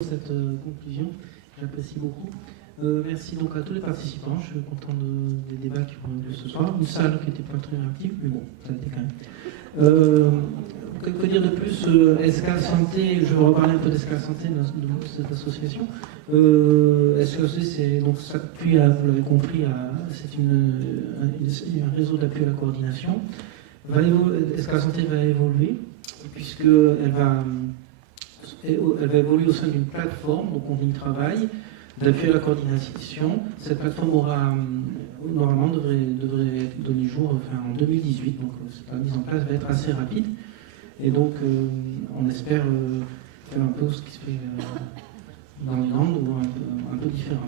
Cette conclusion, j'apprécie beaucoup. Merci donc à tous les participants, je suis content des débats qui ont eu lieu ce soir. Une salle qui n'était pas très réactive, mais bon, ça a été quand même. Que dire de plus SK Santé, je vais reparler un peu d'SK Santé, de cette association. SK Santé, c'est donc ça appuie, vous l'avez compris, c'est un réseau d'appui à la coordination. SK Santé va évoluer, puisqu'elle va évoluer au sein d'une plateforme, donc on y travaille, d'appui à la coordination. Cette plateforme normalement devrait donner jour en 2018, donc la mise en place va être assez rapide. Et donc on espère faire un peu ce qui se fait dans les Landes, ou un peu différemment.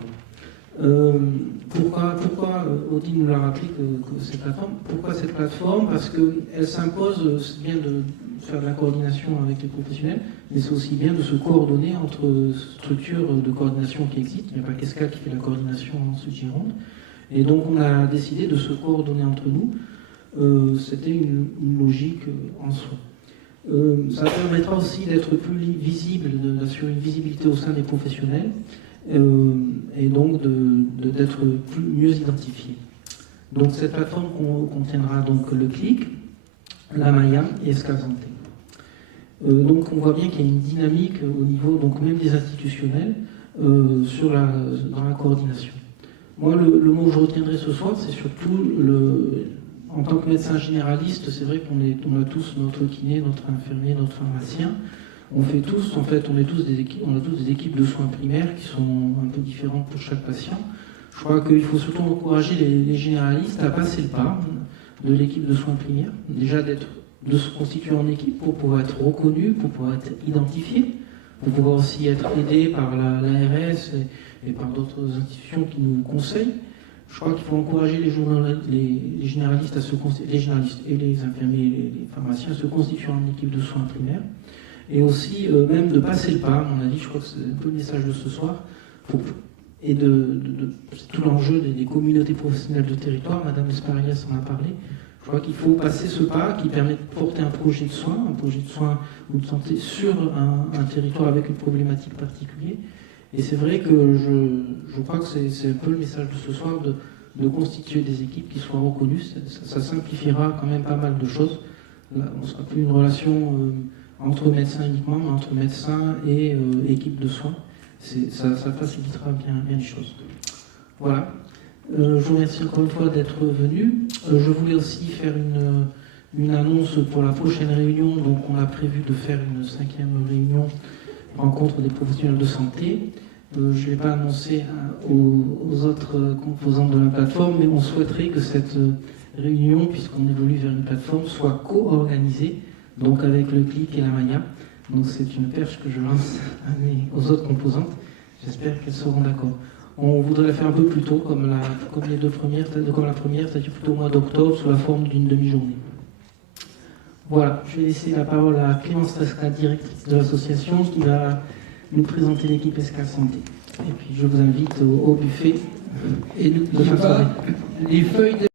Pourquoi Odile nous l'a rappelé que cette plateforme? Pourquoi cette plateforme? Parce qu'elle s'impose, c'est bien de faire de la coordination avec les professionnels, mais c'est aussi bien de se coordonner entre structures de coordination qui existent. Il n'y a pas qu'ESCA qui fait la coordination en Sud-Gironde. Et donc on a décidé de se coordonner entre nous. C'était une logique en soi. Ça permettra aussi d'être plus visible, d'assurer une visibilité au sein des professionnels, et donc d'être mieux identifié. Donc cette plateforme contiendra donc le CLIC, la Maya et SK Santé. Donc on voit bien qu'il y a une dynamique au niveau donc même des institutionnels dans la coordination. Moi, le mot que je retiendrai ce soir, c'est surtout en tant que médecin généraliste, c'est vrai qu'on a tous notre kiné, notre infirmier, notre pharmacien. On a tous des équipes de soins primaires qui sont un peu différentes pour chaque patient. Je crois qu'il faut surtout encourager les généralistes à passer le pas de l'équipe de soins primaires, déjà de se constituer en équipe pour pouvoir être reconnu, pour pouvoir être identifié, pour pouvoir aussi être aidé par l'ARS et par d'autres institutions qui nous conseillent. Je crois qu'il faut encourager les généralistes les généralistes et les infirmiers et les pharmaciens à se constituer en équipe de soins primaires. Et aussi même de passer le pas, à mon avis, je crois que c'est un peu le message de ce soir, c'est tout l'enjeu des communautés professionnelles de territoire. Madame Esparias en a parlé. Je crois qu'il faut passer ce pas qui permet de porter un projet de soins ou de santé sur un territoire avec une problématique particulière. Et c'est vrai que je crois que c'est un peu le message de ce soir de constituer des équipes qui soient reconnues. Ça simplifiera quand même pas mal de choses. Là, on ne sera plus une relation entre médecins uniquement, mais entre médecins et équipe de soins. Ça facilitera bien les choses. Voilà. Je vous remercie encore une fois d'être venu. Je voulais aussi faire une annonce pour la prochaine réunion. Donc on a prévu de faire une 5e réunion, rencontre des professionnels de santé. Je ne vais pas annoncer aux autres composantes de la plateforme, mais on souhaiterait que cette réunion, puisqu'on évolue vers une plateforme, soit co-organisée, donc avec le CLIC et la Maya. Donc c'est une perche que je lance aux autres composantes. J'espère qu'elles seront d'accord. On voudrait la faire un peu plus tôt, comme les deux premières, comme la première, c'est-à-dire plutôt au mois d'octobre, sous la forme d'une demi-journée. Voilà, je vais laisser la parole à Clémence Tasca, directrice de l'association, qui va nous présenter l'équipe SK Santé. Et puis je vous invite au buffet et de fin de soirée. Les feuilles